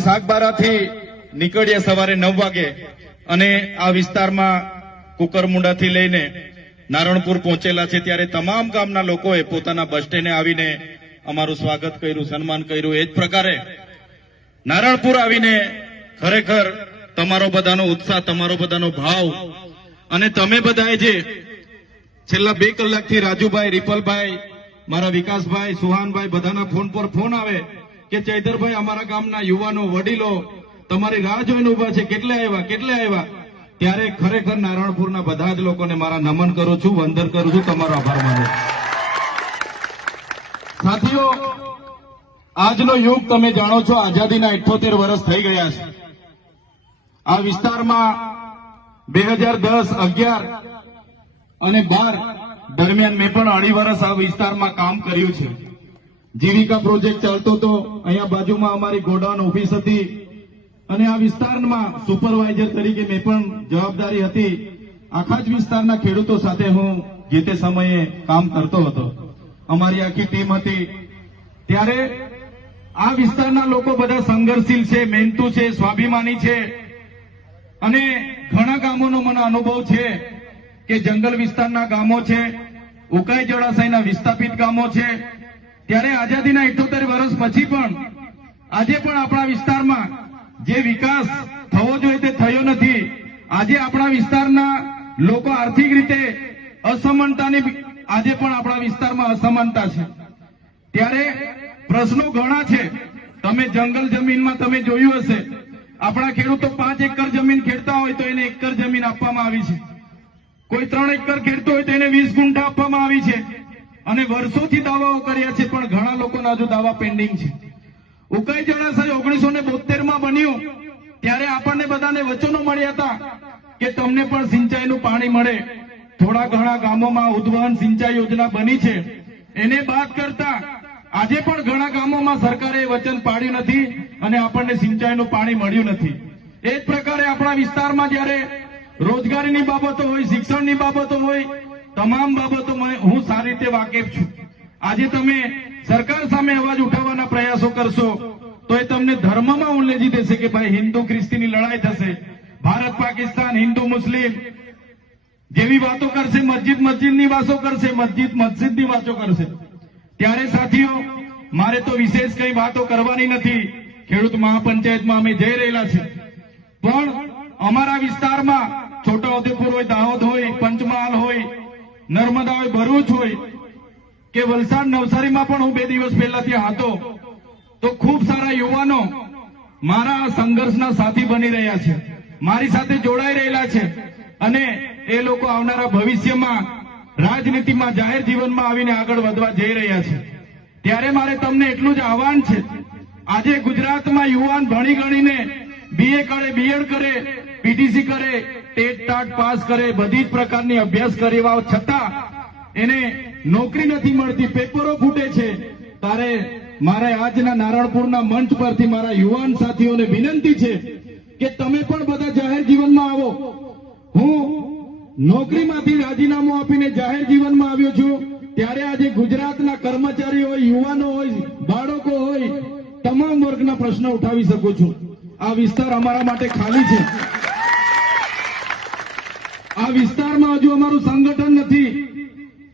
સાગબારાથી નીકળ્યા સવારે 9 વાગે અને આ વિસ્તારમાં કુકરમુંડાથી લઈને નારણપુર પહોંચેલા છે ત્યારે તમામ ગામના લોકોએ પોતાના બસ સ્ટેન્ડે આવીને અમારું સ્વાગત કર્યું, સન્માન કર્યું। એ જ પ્રકારે નારણપુર આવીને ખરેખર તમારો બધાનો ઉત્સાહ, તમારો બધાનો ભાવ અને તમે બધાએ જે છેલ્લા 2 કલાકથી રાજુભાઈ, રિપલભાઈ, મારા વિકાસભાઈ, સુહાનભાઈ બધાના ફોન પર ફોન આવે કે ચૈતરભાઈ અમારા ગામના યુવાનો, વડીલો તમારી રાહ જોઈને ઉભા છે, કેટલે આવ્યા, ત્યારે ખરેખર નારણપુરના બધા જ લોકોને મારા નમન કરું છું, વંદન કરું છું, તમારો આભાર માનું છું। સાથીઓ, આજનો યુગ તમે જાણો છો, આઝાદીના 78 વર્ષ થઈ ગયા છે। આ વિસ્તારમાં 2010, 11 અને 12 દરમિયાન મેં પણ 2.5 વર્ષ આ વિસ્તારમાં કામ કર્યું છે। જીવિકા પ્રોજેક્ટ ચાલતો હતો, અહીંયા બાજુમાં અમારી ગોડાઉન ઓફિસ હતી અને આ વિસ્તારમાં સુપરવાઇઝર તરીકે મેં પણ જવાબદારી હતી। આખા જ વિસ્તારના ખેડૂતો સાથે હું જે તે સમયે કામ કરતો હતો, અમારી આખી ટીમ હતી। ત્યારે આ વિસ્તારના લોકો બધા સંઘર્ષશીલ છે, મહેનતુ છે, સ્વાભિમાની છે અને ઘણા ગામોનો મને અનુભવ છે કે જંગલ વિસ્તારના ગામો છે, ઉકાઈ જળાશયના વિસ્થાપિત ગામો છે। ત્યારે આઝાદીના 78 વર્ષ પછી પણ આજે પણ આપણા વિસ્તારમાં જે વિકાસ થવો જોઈએ તે થયો નથી। આજે આપણા વિસ્તારના લોકો આર્થિક રીતે અસમાનતાની, આજે પણ આપણા વિસ્તારમાં અસમાનતા છે। ત્યારે પ્રશ્નો ઘણા છે। તમે જંગલ જમીનમાં તમે જોયું હશે, આપણા ખેડૂતો 5 એકર જમીન ખેડતા હોય તો એને 1 એકર જમીન આપવામાં આવી છે, કોઈ 3 એકર ખેડતો હોય તો એને 20 ગુંઠા આપવામાં આવી છે અને વર્ષોથી દાવાઓ કર્યા છે, પણ ઘણા લોકોના હજુ દાવા પેન્ડિંગ છે। ઉકાઈ જળાશય 1972 બન્યું ત્યારે આપણને બધાને વચનો મળ્યા હતા કે તમને પણ સિંચાઈનું પાણી મળે। થોડા ઘણા ગામોમાં ઉદ્વહન સિંચાઈ યોજના બની છે, એને બાદ કરતા આજે પણ ઘણા ગામોમાં સરકારે વચન પાડ્યું નથી અને આપણને સિંચાઈનું પાણી મળ્યું નથી। એ જ પ્રકારે આપણા વિસ્તારમાં જ્યારે રોજગારીની બાબતો હોય, શિક્ષણની બાબતો હોય, તમામ બાબતો હું સારી રીતે વાકેફ છું। આજે તમે સરકાર સામે અવાજ ઉઠાવવાના પ્રયાસો કરશો તો એ તમને ધર્મમાં ઉલ્લેખી દેશે કે ભાઈ હિન્દુ ખ્રિસ્તીની લડાઈ થશે, ભારત પાકિસ્તાન, હિન્દુ મુસ્લિમ જેવી વાતો કરશે, મસ્જિદની વાતો કરશે, મસ્જિદની વાતો કરશે। ત્યારે સાથીઓ, મારે તો વિશેષ કઈ વાતો કરવાની નથી। ખેડૂત મહાપંચાયતમાં અમે જઈ રહેલા છે, પણ અમારા વિસ્તારમાં છોટાઉદેપુર હોય, દાહોદ હોય, પંચમહાલ હોય, નર્મદા હોય, ભરૂચ હોય કે વલસાડ, નવસારીમાં પણ હું 2 દિવસ પહેલા ત્યાં હતો તો ખૂબ સારા યુવાનો મારા સંઘર્ષના સાથી બની રહ્યા છે, મારી સાથે જોડાઈ રહેલા છે અને એ લોકો આવનારા ભવિષ્યમાં રાજનીતિમાં, જાહેર જીવનમાં આવીને આગળ વધવા જઈ રહ્યા છે। ત્યારે મારે તમને એટલું જ આહવાન છે, આજે ગુજરાતમાં યુવાન ભણી ગણીને BA કરે, BEd કરે, PTC કરે, ટેટ ટાટ પાસ કરે, બધી જ પ્રકારની અભ્યાસ કરવા છતાં એને નોકરી નથી મળતી, પેપરો ફૂટે છે। ત્યારે મારે આજના નારણપુરના મંચ પરથી મારા યુવાન સાથીઓને વિનંતી છે કે તમે પણ બધા જાહેર જીવનમાં આવો। હું નોકરીમાંથી રાજીનામું આપીને જાહેર જીવનમાં આવ્યો છું, ત્યારે આજે ગુજરાતના કર્મચારીઓ હોય, યુવાનો હોય, બાળકો હોય, તમામ વર્ગના પ્રશ્નો ઉઠાવી શકું છું। આ વિસ્તાર અમારા માટે ખાલી છે। આ વિસ્તારમાં હજુ અમારું સંગઠન નથી।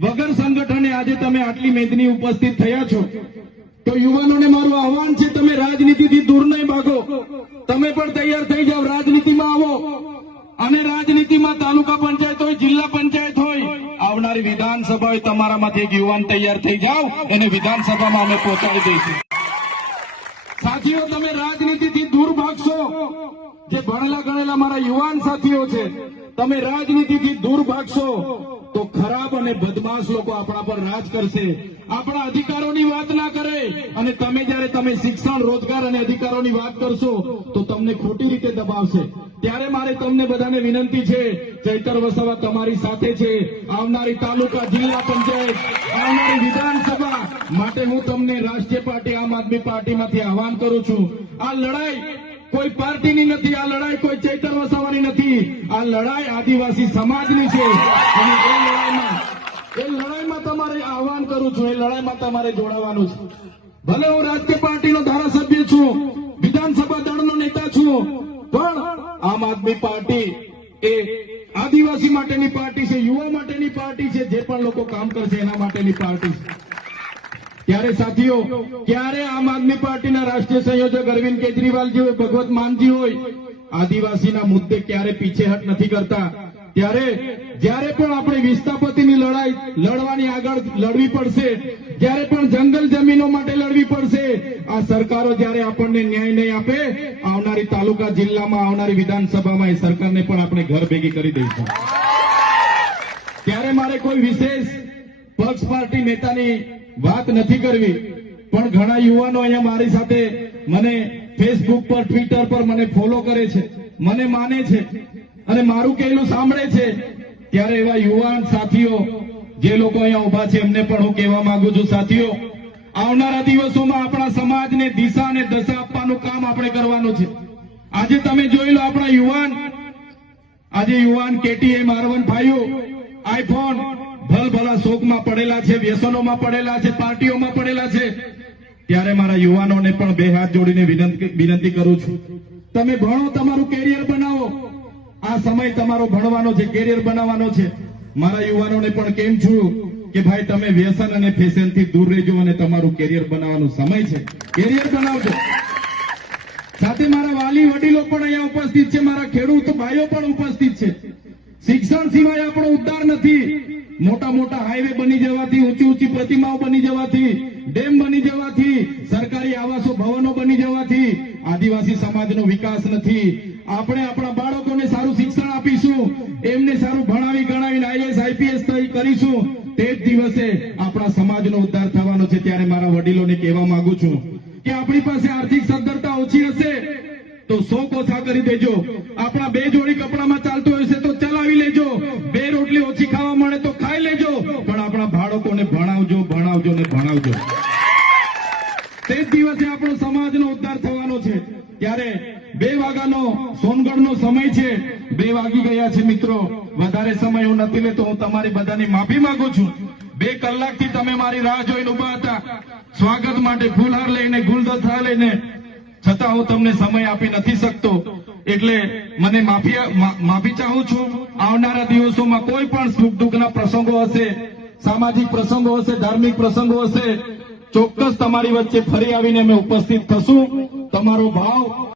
વગર સંગઠને આજે તમે આટલી મેદની ઉપસ્થિત થયા છો તો યુવાનોને મારું આહવાન છે, તમે રાજનીતિથી દૂર નહીં ભાગો, તમે પણ તૈયાર થઈ જાઓ, રાજનીતિમાં આવો અને રાજનીતિમાં તાલુકા પંચાયત હોય, જિલ્લા પંચાયત હોય, આવનારી વિધાનસભા હોય, તમારામાંથી એક યુવાન તૈયાર થઈ જાઓ, એને વિધાનસભામાં અમે પહોંચાડી દઈશું। સાથીઓ, તમે રાજનીતિથી દૂર ભાગશો, જે ભણેલા ગણેલા મારા યુવાન સાથીઓ છે, તમે રાજનીતિથી દૂર ભાગશો તો ખરાબ અને બદમાશ લોકો આપણા પર રાજ કરશે, આપણા અધિકારોની વાત ના કરે અને તમે શિક્ષણ, રોજગાર અને અધિકારોની વાત કરશો તો તમને ખોટી રીતે દબાવશે। ત્યારે મારે તમને બધાને વિનંતી છે, ચૈતર વસાવા તમારી સાથે છે। આવનારી તાલુકા, જિલ્લા પંચાયત, આવનારી વિધાનસભા માટે હું તમને રાષ્ટ્રીય પાર્ટી આમ આદમી પાર્ટીમાંથી આહવાન કરું છું। આ લડાઈ કોઈ પાર્ટીની નથી, આ લડાઈ કોઈ ચૈતર વસાવાની નથી, આ લડાઈ આદિવાસી સમાજની છે અને એ લડાઈમાં તમારે આહવાન કરું છું, એ લડાઈમાં તમારે જોડાવાનું છે। ભલે હું રાજકીય પાર્ટીનો ધારાસભ્ય છું, વિધાનસભા છું, પણ આમ આદમી પાર્ટી એ આદિવાસી માટેની પાર્ટી છે, યુવા માટેની પાર્ટી છે, જે પણ લોકો કામ કરશે એના માટેની પાર્ટી છે. ત્યારે સાથીઓ, ક્યારે આમ આદમી પાર્ટીના રાષ્ટ્રીય સંયોજક અરવિંદ કેજરીવાલજી હોય, ભગવત માનજી હોય, આદિવાસીના મુદ્દે ક્યારે પીછેહટ નથી કરતા. ત્યારે જ્યારે પણ આપણે વિસ્થાપતિની લડાઈ લડવાની આગળ લડવી પડશે, જ્યારે પણ જંગલ જમીનો માટે લડવી પડશે, આ સરકારો જ્યારે આપણને ન્યાય નહીં આપે, આવનારી તાલુકા જિલ્લામાં આવનારી વિધાનસભામાં એ સરકારને પણ આપણે ઘર ભેગી કરી દઈશું. ત્યારે મારે કોઈ વિશેષ પક્ષ પાર્ટી નેતાની વાત નથી કરવી, પણ ઘણા યુવાનો અહીંયા મારી સાથે મને ફેસબુક પર, ટ્વિટર પર મને ફોલો કરે છે, મને માને છે અને મારું કહેલું સાંભળે છે. ત્યારે એવા યુવાન સાથીઓ જે લોકો અહીંયા ઉભા છે એમને પણ હું કહેવા માંગુ છું, સાથીઓ, આવનારા દિવસોમાં આપણા સમાજને દિશા અને દશા આપવાનું કામ આપણે કરવાનું છે. આજે તમે જોઈ લો, આપણા યુવાન KTM R1 ભાઈઓ આઈફોન ભલભલા શોખમાં પડેલા છે, વ્યસનોમાં પડેલા છે, પાર્ટીઓમાં પડેલા છે. ત્યારે મારા યુવાનોને પણ બે હાથ જોડીને વિનંતી કરું છું, તમે ભણો, તમારું કેરિયર બનાવો. આ સમય તમારો ભણવાનો છે, કેરિયર બનાવવાનો છે. મારા યુવાનોને પણ કેમ છું કે ભાઈ તમે વ્યસન અને ફેશનથી દૂર રહેજો અને તમારું કેરિયર બનાવવાનો સમય છે, કેરિયર બનાવજો. સાથે મારા વાલી વડીલો પણ અહીંયા ઉપસ્થિત છે, મારા ખેડૂત ભાઈઓ પણ ઉપસ્થિત છે. શિક્ષણ સિવાય આપણો ઉદ્ધાર નથી. મોટા મોટા હાઈવે બની જવાથી, ઊંચી ઊંચી પ્રતિમાઓ બની જવાથી, ડેમ બની જવાથી, સરકારી આવાસો ભવનો બની જવાથી આદિવાસી સમાજનો વિકાસ નથી. આપણે આપણા બાળકોને સારું શિક્ષણ આપીશું, એમને સારું ભણાવી ગણાવીને IAS IPS કરીશું, તે જ દિવસે આપણા સમાજનો ઉદ્ધાર થવાનો છે. ત્યારે મારા વડીલોને કહેવા માંગુ છું કે આપણી પાસે આર્થિક સદ્ધરતા ઓછી હશે તો 100 ઓછા કરી દેજો. આપણા 2 જોડી કપડામાં ચાલતું હશે તો ચલાવી લેજો, 2 રોટલી ઓછી ખાવા મળે તો ખાઈ લેજો, પણ આપણા બાળકોને ભણાવજો, ભણાવજો ને ભણાવજો. તે જ દિવસે આપણો સમાજનો ઉદ્ધાર થવાનો છે. ત્યારે 2 વાગ્યાનો સોનગઢનો સમય છે, 2 વાગી ગયા છે મિત્રો. વધારે સમય હું નથી લેતો, હું તમારી બધાની માફી માંગુ છું. 2 કલાકથી તમે મારી રાહ જોઈને ઉભા હતા, સ્વાગત માટે ફૂલહાર લઈને, ગુલદસ્તા લઈને, છતાં હું તમને સમય આપી નથી શકતો. એટલે મને માફી ચાહું છું. આવનારા દિવસોમાં કોઈ પણ સુખ દુઃખના પ્રસંગો હશે, સામાજિક પ્રસંગો હશે, ધાર્મિક પ્રસંગો હશે, ચોક્કસ તમારી વચ્ચે ફરી આવીને અમે ઉપસ્થિત થશું. તમારો ભાવ